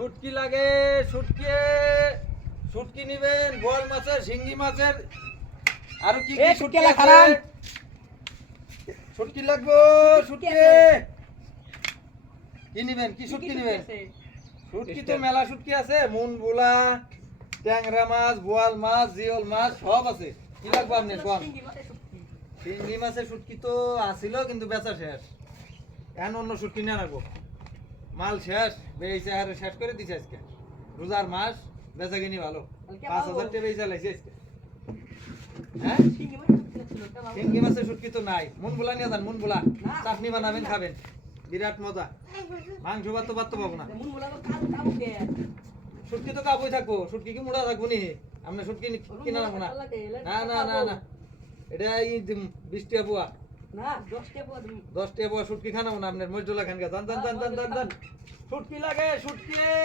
শুটকি লাগে, শুটকি নিবেন, বোয়াল মাছের, শিঙ্গি মাছের, আর কি কি শুটকি আছে? শুটকি লাগবে, শুটকি কি নিবেন? কি শুটকি নিবেন? শুটকি তো মেলা শুটকি আছে, মুনবুলা, ট্যাংরা মাছ, বোয়াল মাছ, জিওল মাছ সব আছে। কি লাগবে আপনার কোন? শিঙ্গি মাছের শুটকি তো আছিল কিন্তু বেচা শেষ। এখন অন্য শুটকি নিয়ে রাখবো। মাল শেষ, বেচা হারে শেষ করে দিছে আজকে। রোজার মাস, বেচা কিনি ভালো। 5,000 টাকা বেচা লাইছে আজকে। হ্যাঁ? শিঙ্গি মাছের শুটকি তো নাই। মুনবুলা নিয়ে যান, মুনবুলা। চাটনি বানাবেন খাবেন। বিরাট মজা। মাংস ভাত তো পাবো না। শুটকি তো কাবুই থাকবো, শুটকি কি মুড়া থাকবো নি? আমরা শুটকি কিনা রাখবো না। না না না না, এটা 20 টাকা পোয়া। না 10 টাকা পোয়া তুমি। 10 টাকা পোয়া শুটকি খানাবো না আপনার মজদুলা খান গা। জান জান জান জান জান জান। শুটকি লাগে, শুটকি।